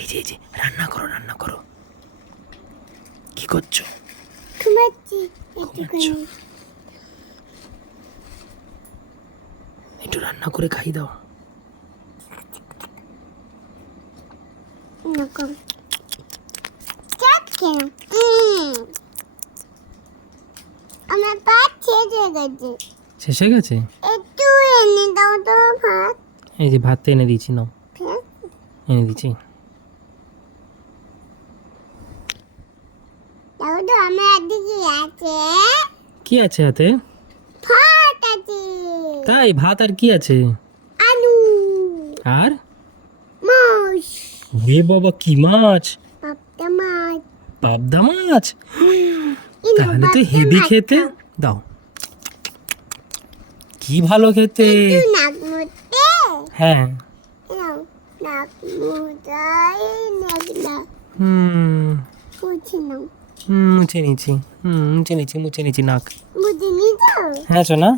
এই যে রান্না করো কি করছো? ঘুমাচ্ছো। একটু রান্না করে খাই দাও। আমার ভাত শেষ হয়ে গেছে। শেষ হয়ে গেছে? একটু এনে দাও তো ভাত। এই যে ভাত তো এনে দিয়েছি, নাও এনে দিচ্ছি। দাও তো আমার দিকে আছে কি আছে হাতে? ভাত আছে। তাই? ভাত আর কি আছে? আলু আর মাছ হে বাবা, কি মাছ? পাবদা মাছ। পাবদা মাছ? এই নাও তাহলে তো পাবদা হেভি মাছ খেতে। খাও। দাও, কি ভালো খেতে। একটু নাক মুছতে। হ্যাঁ। নাও নাক মুছাই না হুম মুছে নাও। মুছে নিচ্ছি নাক। মুছে নিয়ে যাও। হ্যাঁ সোনা।